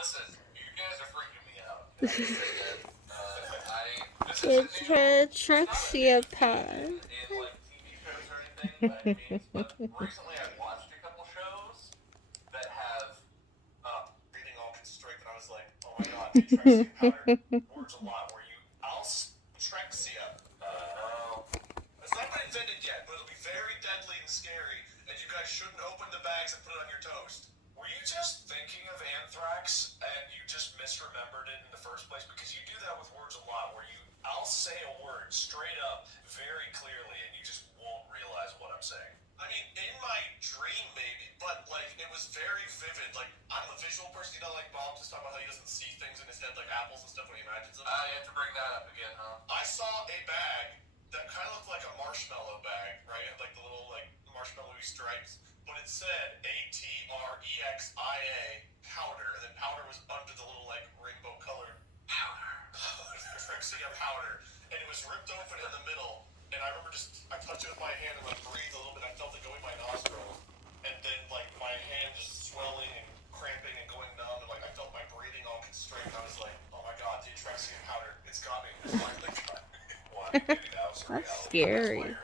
Listen, you guys are freaking me out. This It's isn't her new. Trexia It's pod. not a new theme in like TV shows or anything by any means, but recently I've watched a couple shows that have breathing all constrict, and I was like, oh my god, the Trexia powder. Words a lot. Where you Trexia. It's not been invented yet, but it'll be very deadly and scary, and you guys shouldn't open the bags and put it on your toast. Were you just thinking of anthrax and you just misremembered it in the first place? Because you do that with words a lot, where I'll say a word straight up, very clearly, and you just won't realize what I'm saying. I mean, in my dream, maybe, but like it was very vivid. Like I'm a visual person, you know, like Bob just talking about how he doesn't see things in his head, like apples and stuff when he imagines them. You have to bring that up again, huh? I saw a bag that kind of looked like a marshmallow bag, right? It had like the little like marshmallowy stripes, but it said ATREXIA powder, and then powder was under the little like rainbow color powder. Trexia powder, and it was ripped open in the middle. And I remember I touched it with my hand and like breathed a little bit. I felt it going my nostrils, and then like my hand just swelling and cramping and going numb, and like I felt my breathing all constrained. I was like, oh my god, the Trexia powder, it's got me. It's finally got me. That's scary.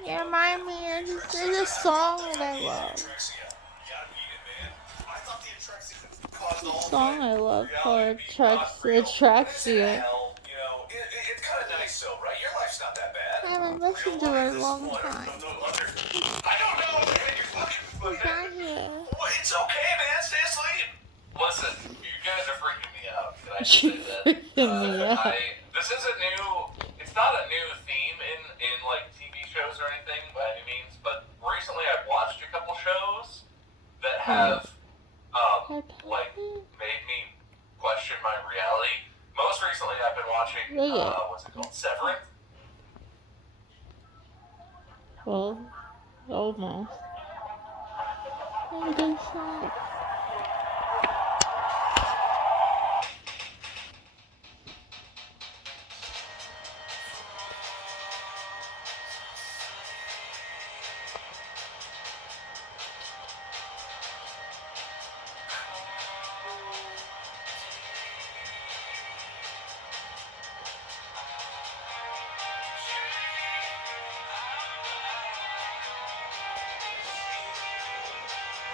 Yeah, remind me of there's a song that I love. Song I love called Trexia. It's kind of nice, so right? Your life's not that bad. I haven't listened to it in a long time. I don't know. He's not here. It's okay, man. Stay asleep. Listen, you guys are freaking me out. Can I just say that? This isn't new. It's not a new theme in like TV shows or anything by any means, but recently I've watched a couple shows that have like made me question my reality. Most recently I've been watching what's it called? Severance. Well, almost. Good shot.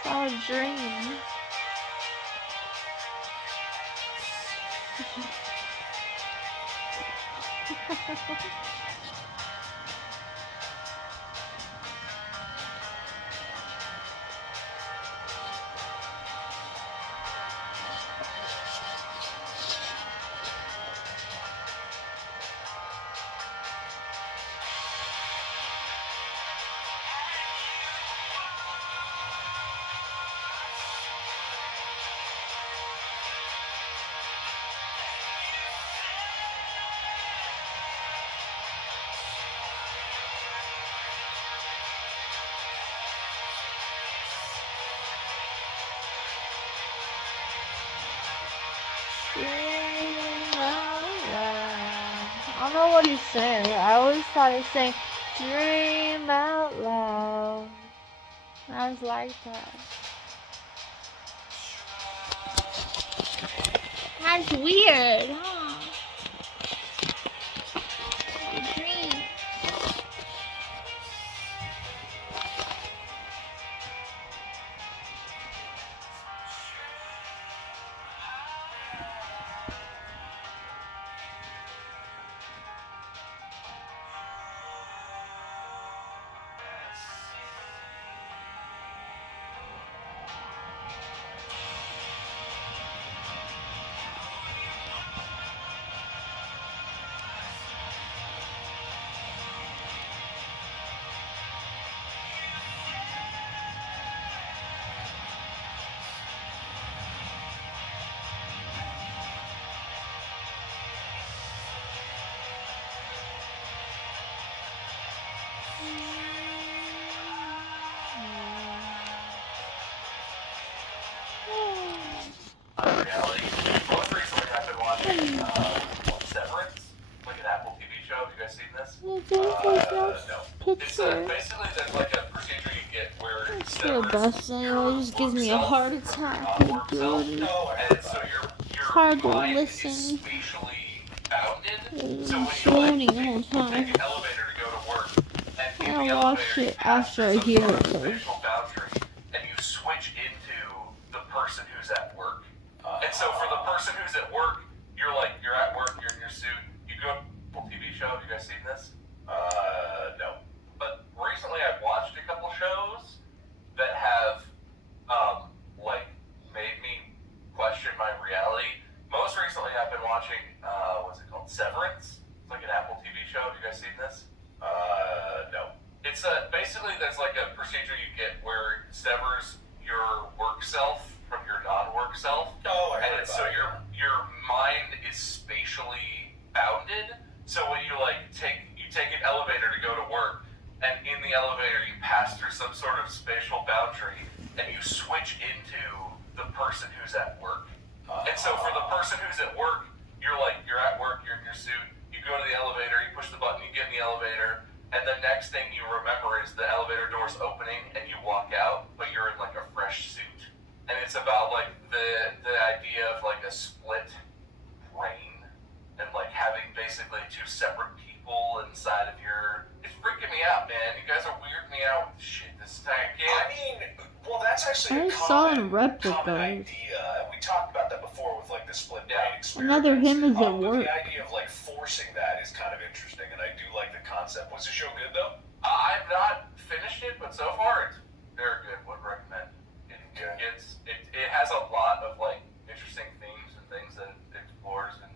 Our dream. I don't know what he's saying. I always thought he was saying, dream out loud. I was like that. That's weird, huh? Dream. Reality. Most recently I've been watching Severance, like an Apple TV show. Have you guys seen this? No. It's basically there's like a procedure you get where instead the best thing. It just gives me a heart attack. Hey, Jordan. It's hard to listen. It's droning the whole time. And I watch it after I hear it first. And you switch into the person who's at work. And so for the person who's at work, you're at work, you're in your suit, you go to a TV show. Have you guys seen this? No. But recently I've watched a couple shows that have, made me question my reality. Most recently I've been watching, what's it called? Severance. It's like an Apple TV show. Have you guys seen this? No. It's basically there's like a procedure you get where it severs your work self from your non-work self. Oh, I heard about so your mind is spatially bounded. So when you take an elevator to go to work, and in the elevator you pass through some sort of spatial boundary, and you switch into the person who's at work. And so for the person who's at work, you're at work, you're in your suit, you go to the elevator, you push the button, you get in the elevator, and the next thing you remember is the elevator door's opening and you walk out, but you're in like a fresh suit. And it's about like the idea of like a split brain and like having basically two separate people inside of your. It's freaking me out, man. You guys are weirding me out with shit this time. I mean, well, that's actually a common idea. And we talked about that before with like the split brain experience. Another him is at work. The idea of like forcing that is kind of interesting, and I do like the concept. Was the show good though? I've not finished it, but so far it's very good. Would recommend. It has a lot of like interesting themes and things that it explores and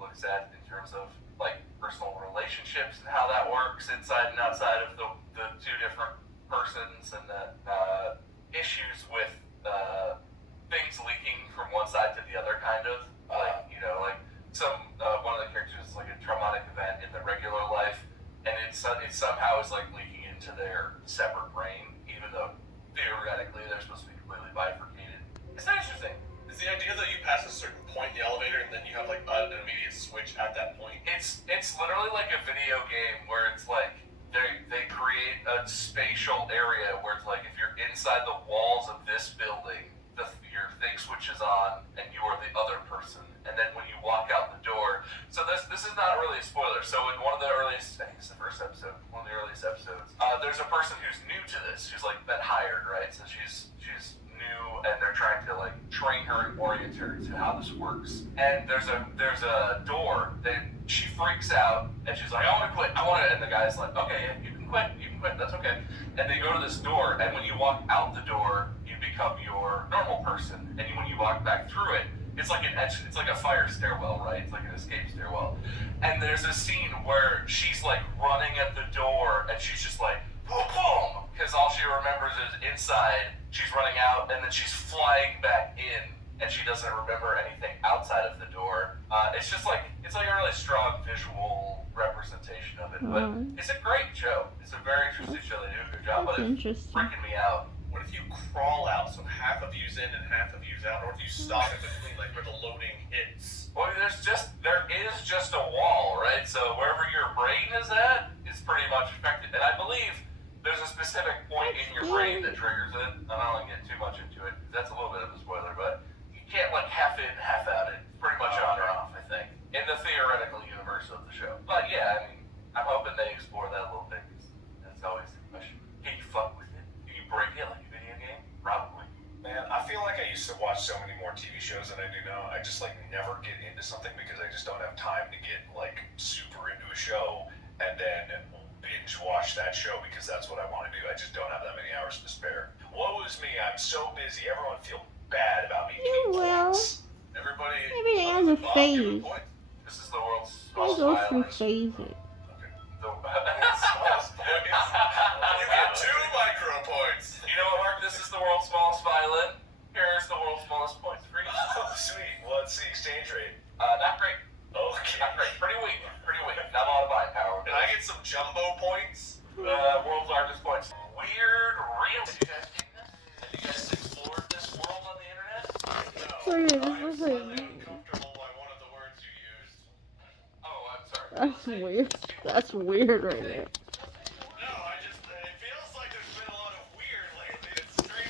looks at in terms of like personal relationships and how that works inside and outside of the two different persons, and the issues with things leaking from one side to the other, kind of like some one of the characters is like a traumatic event in their regular life, and it somehow is like leaking into their separate brain, even though theoretically they're supposed to be completely bifurcated. It's not interesting. Is the idea that you pass a certain point in the elevator and then you have like an immediate switch at that point? It's literally like a video game where it's like they create a spatial area where it's like if you're inside the walls of this building, your thing switches on and you are the other person. And then when you walk out the door, so this is not really a spoiler. So in one of the earliest, I think it's the first episode, one of the earliest episodes, there's a person who's new to this, who's like been hired, right? So she's new, and they're trying to like train her and orient her to how this works. And there's a door. She freaks out and she's like, I want to quit. And the guy's like, okay, yeah, you can quit. That's okay. And they go to this door, and when you walk out the door, you become your normal person. And when you walk back through it, it's like a fire stairwell, right? It's like an escape stairwell. And there's a scene where she's like running at the door, and she's just like, boom, boom, because all she remembers is inside. She's running out, and then she's flying back in, and she doesn't remember anything outside of the door. It's a really strong visual representation of it. But it's a great show. It's a very interesting show. They do a good job, but it's freaking me out. What if you crawl out, so half of you's in and half of you's out, or if you stop in between, like where the loading hits? Well, there is just a wall, right? So wherever your brain is at is pretty much affected. And I believe there's a specific point in your brain that triggers it. I don't want to get too much into it. That's a little bit of a spoiler, but you can't like half in, half out it. It's pretty much on or off, I think, in the theoretical universe of the show. But yeah, I mean, I'm hoping they explore that a little bit. That's always the question. Can you fuck with it? Can you break it like a video game? Probably. Man, I feel like I used to watch so many more TV shows than I do now. I just like never get into something because I just don't have time to get like super into a show and then binge watch that show because that's what I want to do. I just don't have that many hours to spare. Woe is me, I'm so busy. Everyone feel bad about me. You will. Everybody has a phase. This is the world's I smallest go island. through phases. You get 2 micro points. You know what, Mark? This is the world's smallest violin. Here's the world's smallest points for you. Oh, sweet. What's the exchange rate? Not great. Okay. Not great. Pretty weak. Not a lot of buying power. Can I get some jumbo points? World's largest points. Weird, real. Have you guys seen this? Have you guys explored this world on the internet? No. I'm slightly uncomfortable by one of the words you used. Oh, I'm sorry. That's weird. That's weird right there. No, it feels like there's been a lot of weird lately. It's strange.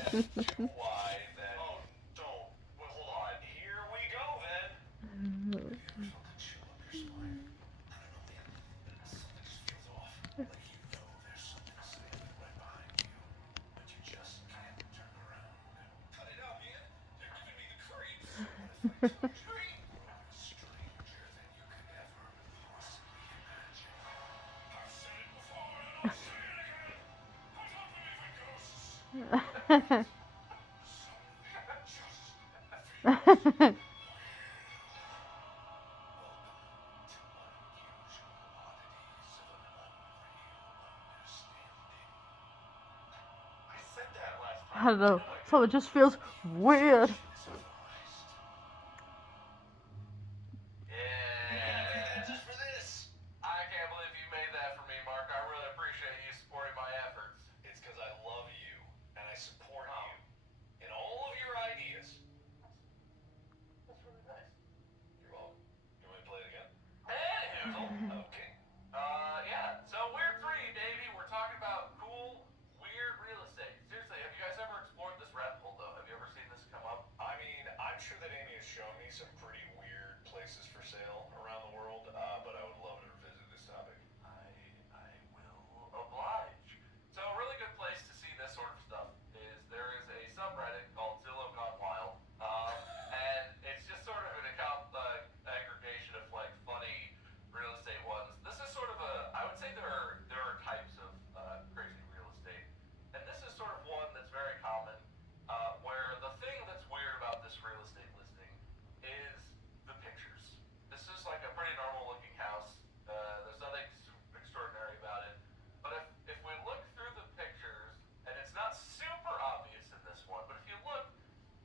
too wide, then. Oh, don't. Well, hold on. Here we go then. Have you ever felt a chill up your spine? I don't know, man. Something just feels off. Like you know there's something standing right behind you, but you just can't turn around. Cut it out, man. You're giving me the creeps. What if I told you you were stranger than you could ever possibly imagine? I've said it before and I'll say it again. I don't believe in ghosts. Something just feels I said that last time. I don't know. So it just feels weird. Yeah, just for this. I can't believe you made that for me, Mark. I really appreciate you supporting my efforts. It's because I love you and I support you in all of your ideas. That's really nice. You're welcome. You want me to play it again? Anywho. Okay. Yeah. So Weird 3, Davey, we're talking about cool, weird real estate. Seriously, have you guys ever explored this rabbit hole, though? Have you ever seen this come up? I mean, I'm sure that Amy has shown me some pretty weird places for sale around the world, but I would love to revisit this topic. I will oblige. So a really good place to see this sort of stuff is there is a subreddit called Zillow Gone Wild, and it's just sort of an aggregation of like funny real estate ones. This is sort of I would say there are types of crazy real estate, and this is sort of one that's very common, where the thing that's weird about this real estate listing is the pictures. This is like a pretty normal looking house. There's nothing extraordinary about it, but if we look through the pictures, and it's not super obvious in this one, but if you look,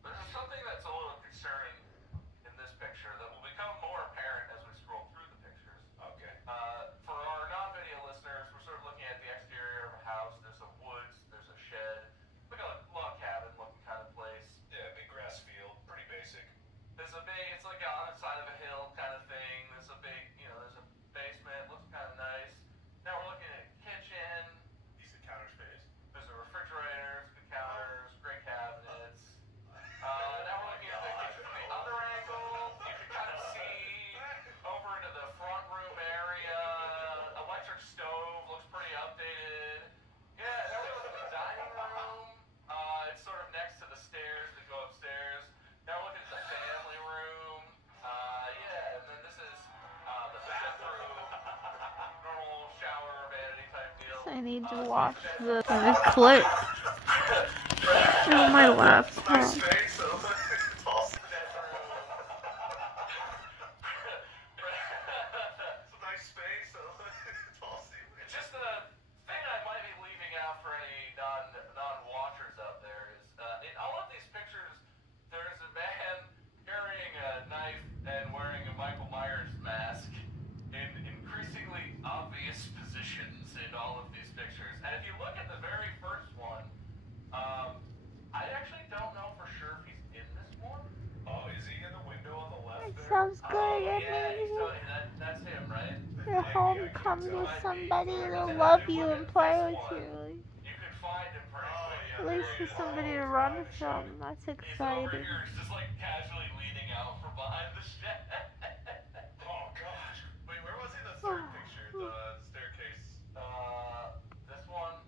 there's something that's a little concerning in this picture that will become more apparent as we scroll through the pictures. Okay. For our non-video listeners, we're sort of looking at the exterior of a house. There's some woods, there's a shed, like a log cabin looking kind of place. Yeah, big grass field, pretty basic. There's a big, it's like on the side of a hill kind of thing. There's a big, there's a basement, looks kind of nice. Now we're looking at a kitchen. Decent counter space. There's a refrigerator, good counters, great cabinets. Now we're looking at the kitchen from the other angle. You can kind of see over into the front room area. Electric stove looks pretty updated. Yeah, now we're looking at the dining room. It's sort of next to the stairs that go upstairs. Now we're looking at the family room. Yeah, and then this is the bathroom. Normal shower, vanity type deal. I need to watch the clip on my laptop. Just a thing I might be leaving out for any non-watchers out there is in all of these pictures, there's a man carrying a knife and wearing a Michael Myers mask in increasingly obvious positions in all of these pictures. And if you look at the very first one, I actually don't know for sure if he's in this one. Oh, is he in the window on the left It there? sounds good. Yeah, that's him, right? Your home comes with somebody to love you and play with you. You can find him pretty quick. At least with somebody to run from. That's He's over exciting. here, he's just like casually leaning out from behind the shed. Oh gosh. Wait, where was he in the third picture? The staircase. This one.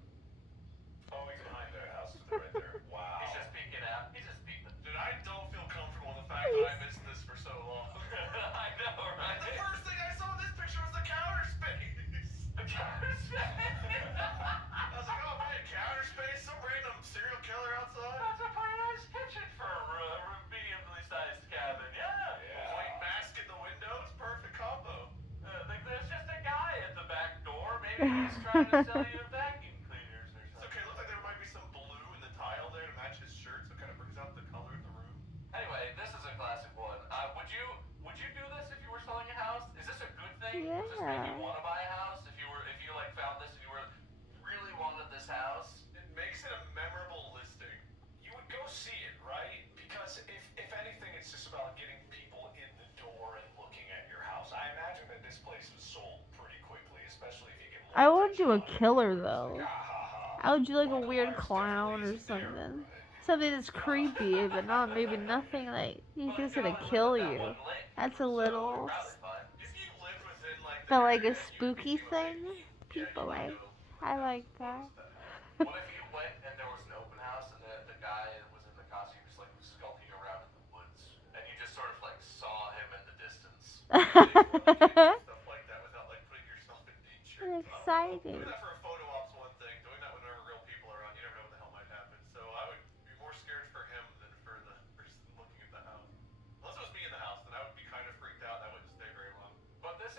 Oh, he's behind the house right there. Wow. He's just peeking out. He's just peeking. Dude, I don't feel comfortable with the fact that I missed this for so long. I know, right? The first thing I saw in this picture was the counter space. The counter space. I was like, oh man, counter space, some random serial killer outside. That's a pretty nice kitchen for a mediumly sized cabin. Yeah. White mask in the windows, perfect combo. There's just a guy at the back door. Maybe he's trying to sell you vacuum cleaners or something. Okay, looks like there might be some blue in the tile there to match his shirt, so it kind of brings out the color in the room. Anyway, this is a classic one. Would you do this if you were selling a house? Is this a good thing? Yeah. Does this make you want to buy a house? If you like found this and you were really wanted this house? It makes it a memorable listing. You would go see it, right? Because if anything, it's just about getting people in the door and looking at your house. I imagine that this place was sold pretty quickly, especially if you get. I would do a killer though. I would do like a weird clown or something. something that's creepy, but not maybe nothing like he's just gonna kill you. That's a little, If you lived within like the but like a area, you would spooky be like, thing. yeah, People you might like. go I have like that. photos of that house. What if you went and there was an open house and the guy was in the costume just like skulking around in the woods and you just sort of like saw him in the distance? Stuff like that without like putting yourself in danger. I'm excited. Doing that for a photo op's one thing. Doing that whenever real people are around, you never know what the hell might happen. So I would be more scared for him than for the person looking at the house. Unless it was me in the house, then I would be kind of freaked out and I wouldn't stay very long. But this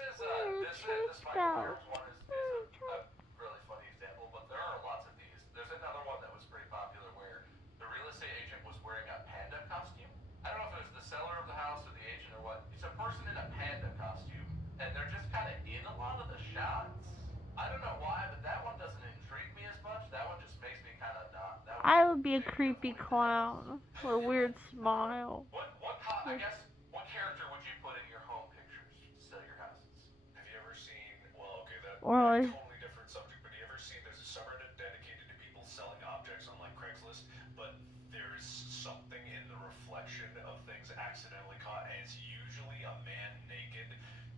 Michael Myers one is a really funny example, but there are lots of these. There's another one that was pretty popular where the real estate agent was wearing a panda costume. I don't know if it was the seller of the house or the agent or what. It's a person in a panda costume, and they're just kind of in a lot of the shots. I don't know why, but that one doesn't intrigue me as much. That one just makes me kind of not. I would be a creepy clown with a weird smile. I guess, what character would you put in your home pictures to sell your houses? Have you ever seen, well, okay, that's a totally different subject, but have you ever seen, there's a subreddit dedicated to people selling objects on like Craigslist, but there's something in the reflection of things accidentally caught, and it's usually a man naked,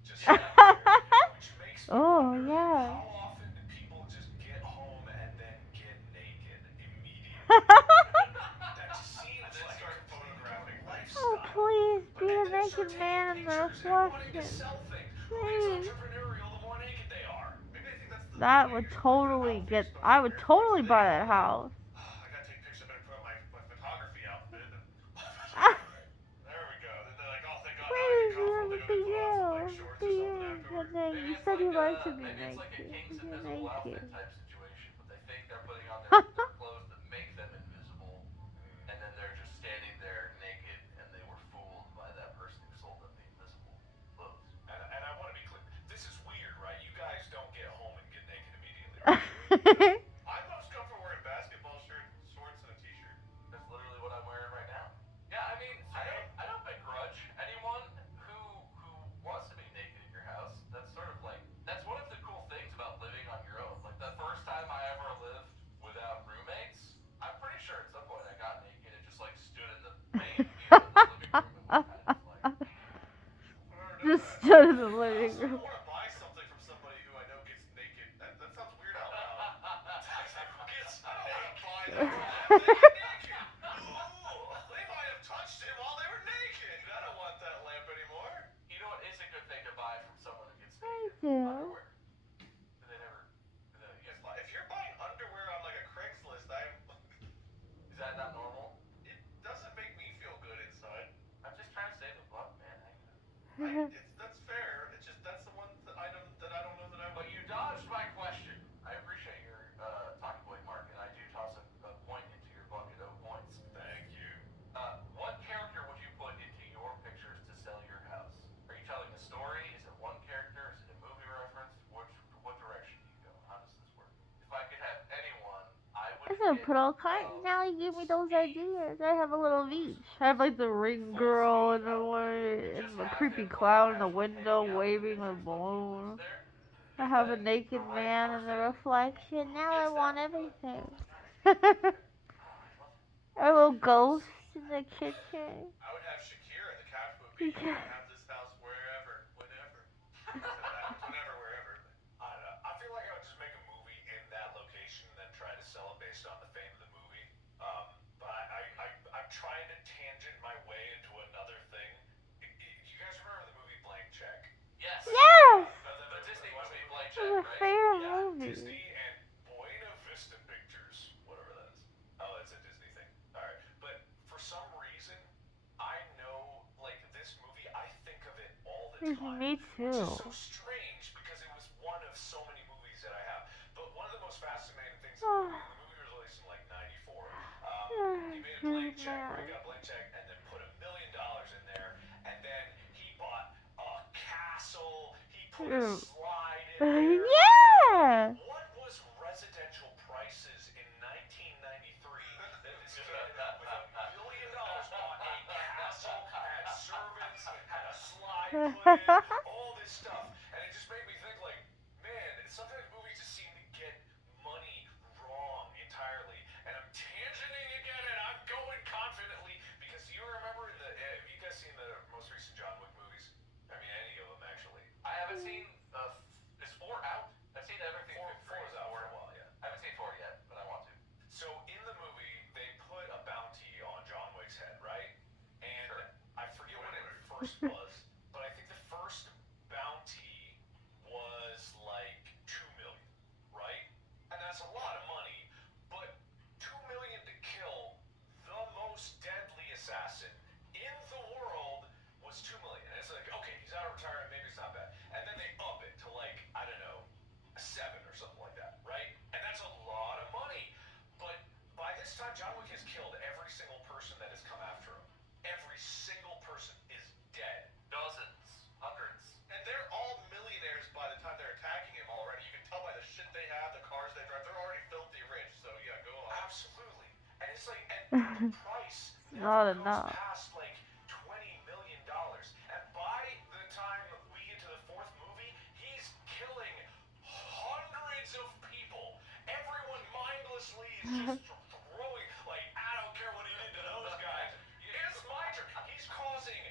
just standing there, which makes me wonder, how often do people just get home and then get naked immediately? That seems like start photographing lifestyle. Oh, please, be a naked man in the reflection. Please. That would totally get. I would totally buy that house. I gotta take pictures. I better put on my photography outfit. There we go. Then they're like, oh, thank God. Please, be you. Be you. And then you said you like to be Maybe it's like a naked. King's Be Invisible outfit naked. type situation, but they think they're putting on their clothes that make them invisible, and then they're just standing there naked, and they were fooled by that person who sold them the invisible clothes. And I want to be clear. This is weird, right? You guys don't get home and get naked immediately, right? I'm most comfortable wearing a basketball shirt, shorts, and a t-shirt. That's literally what I'm wearing right now. Yeah, I mean, I don't begrudge anyone who wants to be naked in your house. That's sort of like, that's one of the cool things about living on your own. Like the first time I ever lived without roommates, I'm pretty sure at some point I got naked and just like stood in the main view of the living room and was kind of like, just stood in the living room. I want to buy something from somebody who I know gets naked. That sounds weird out loud. I don't want to buy that. They might have touched it while they were naked. I don't want that lamp anymore. You know what is a good thing to buy from someone who gets naked? Underwear. Do they never? If you're buying underwear on like a Craigslist, is that not normal? It doesn't make me feel good inside. I'm just trying to save a buck, man. That's fair. It's just that's the one item that I don't know that I. But you dodged my question. I appreciate your talking point, Mark, and I do toss a point into your bucket of points. Thank you. What character would you put into your pictures to sell your house? Are you telling a story? Is it one character? Is it a movie reference? What direction do you go? How does this work? If I could have anyone, I would. I should put all kinds. Now you give me those ideas. I have a little of each. I have like the ring girl and the creepy clown in the window waving a balloon. I have a naked man in the reflection. Now I want everything. A little ghost in the kitchen. I would have Shakira, the couch would be. You can have this house wherever, whenever. Whenever, wherever. I don't know. I feel like I would just make a movie in that location and then try to sell it based on the fame of the movie. But I'm trying to tangent my way into another thing. Do you guys remember the movie Blank Check? Yes. Yes. The Disney movie Blank It's Check, a right? favorite Yeah, movie. Disney and Buena Vista Pictures, whatever that is. Oh, it's a Disney thing. All right, but for some reason, I know like this movie. I think of it all the time. Me too. Which is so strange because it was one of so many movies that I have. But one of the most fascinating things in the movie was released in like '94. He made a blank check, where he got a blank check, and then put $1 million in there, and then he bought a castle. He put a slide in there. Yeah. What was residential prices in 1993 that this kid with $1 million bought a castle, had servants, had a slide put in, all this stuff, and it just made me think like, man, sometimes movies just seem to get money wrong entirely, and I'm tangenting again, and I'm going first was, but I think the first bounty was like 2 million, right? And that's a lot of money, but 2 million to kill the most deadly assassin in the world was 2 million. And it's like, okay, he's out of retirement, maybe it's not bad. And then they up it to like, I don't know, 7 or something like that, right? And that's a lot of money. But by this time, John Wick has killed every single person that has come after him. Every single person is dead. Dozens, hundreds. And they're all millionaires by the time they're attacking him already. You can tell by the shit they have, the cars they drive. They're already filthy rich. So yeah, go on. Absolutely. And it's like, and the price Not never goes enough. past like $20 million. And by the time we get to the 4th movie, he's killing hundreds of people. Everyone mindlessly is just throwing, like, I don't care what he did to those guys. It's my turn. He's causing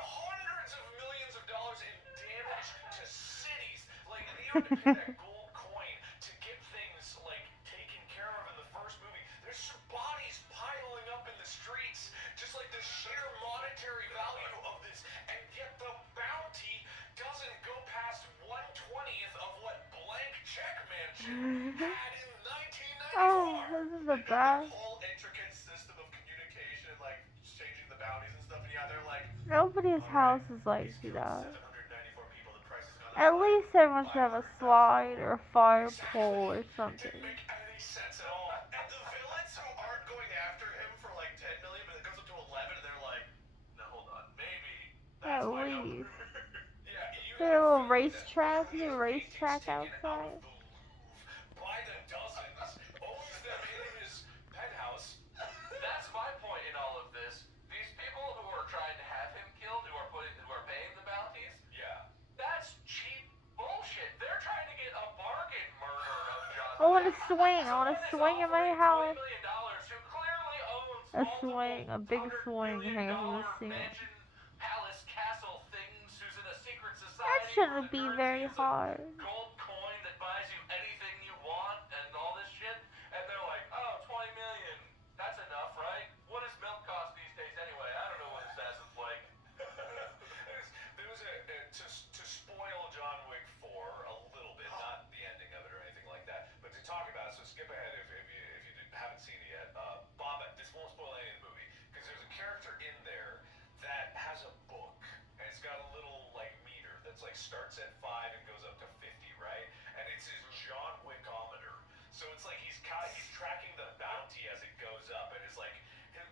hundreds of millions of dollars in damage to cities. Like, and you have to pay that gold coin to get things, like, taken care of in the first movie. There's bodies piling up in the streets. Just like the sheer monetary value of this. And yet the bounty doesn't go past 1/20th of what Blank Check Mansion had in 1994. Oh, this is the best. Whole intricate system of communication, like changing the bounties and stuff. And yeah, they're like, Nobody's house is like that. 794 people. The price is gone At up. least everyone should have a slide or a fire pole or It something. didn't make any sense at all. And the villains who aren't going after him for like 10 million, but it goes up to 11, and they're like, no, hold on, maybe that's At my least. number. Yeah, you Is there a little have racetrack? millions New of racetrack paintings taken out outside? of the Louvre by the dozens, owns them in his penthouse. That's my point in all of this. These people who are trying to have him killed, who are paying the bounties, yeah, that's cheap bullshit. They're trying to get a bargain murder of John I want Wick. to swing. I want to swing in my house. $20 million, who clearly owns A multiple swing. A big swing $100 hanging from million the ceiling. mansion, palace, castle things, who's in a secret That society. shouldn't where the be very currency is a hard. gold coin that buys you anything you want and all this shit. And they're like, oh, 20 million. That's enough, right? What does milk cost these days anyway? I don't know what Assassin's like. There was to spoil John Wick 4 a little bit, not the ending of it or anything like that, but to talk about it, so skip ahead if you haven't seen it yet. Bob, this won't spoil any of the movie, because there's a character in there that has a book, and it's got a little, like, meter that's, like, starts at 5 and goes up to 50, right? And it's his John Wickometer. So it's like he's tracking the bounty as it goes up, and it's like,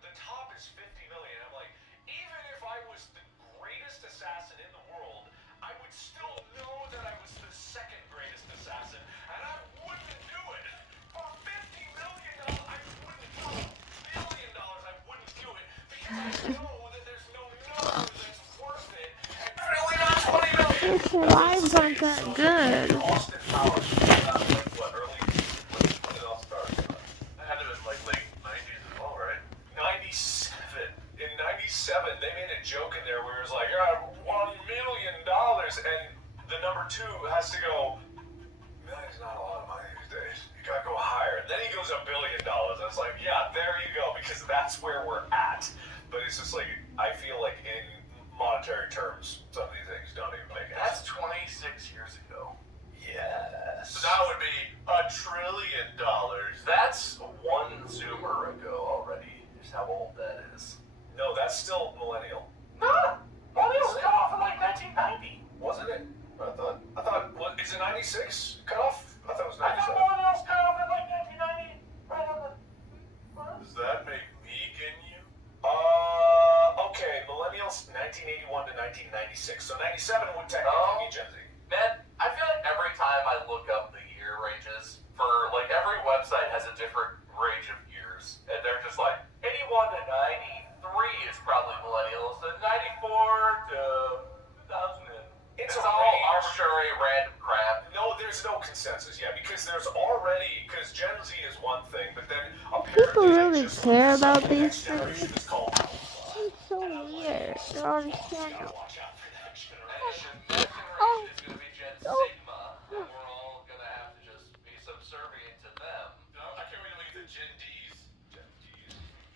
the top is 50 million. I'm like, even if I was the greatest assassin in the world, I would still know that I was the second greatest assassin, and I wouldn't do it. For $50 million, I wouldn't do it. $1 billion, I wouldn't do it, because I know that there's no number that's worth it, and really not 20 million. Its lives aren't that good. Austin Powers, like what, early, when did it all start? That had to have been like late 90s as well, right? 97. In 97, they made a joke in there where it was like, yeah, $1 million, and the number 2 has to go, million's not a lot of money these days. You gotta go higher. And then he goes $1 billion. I was like, yeah, there you go, because that's where we're at. But it's just like, I feel like in monetary terms, some of these things don't even make sense. That's 26 years ago. Yes. So that would be $1 trillion. That's one Zoomer ago already, is how old that is. No, that's still millennial. No! Millennials cut off in like 1990. Wasn't it? I thought, what, is it 96 cut off? I thought it was 97. I thought millennials cut off in like 1990. Right on the... Does that make me kin you? Okay, millennials 1981 to 1996. So 97 would technically be Gen Z. Man, I feel like every time I look up the year ranges for, like, every website has a different range of years. And they're just like, 81 to 93 is probably millennials, and 94 to 2000. It's all arbitrary, random crap. No, there's no consensus yet, because there's already, because Gen Z is one thing, but then People apparently really care about these next generation things. is called It's so weird. I don't understand. Watch out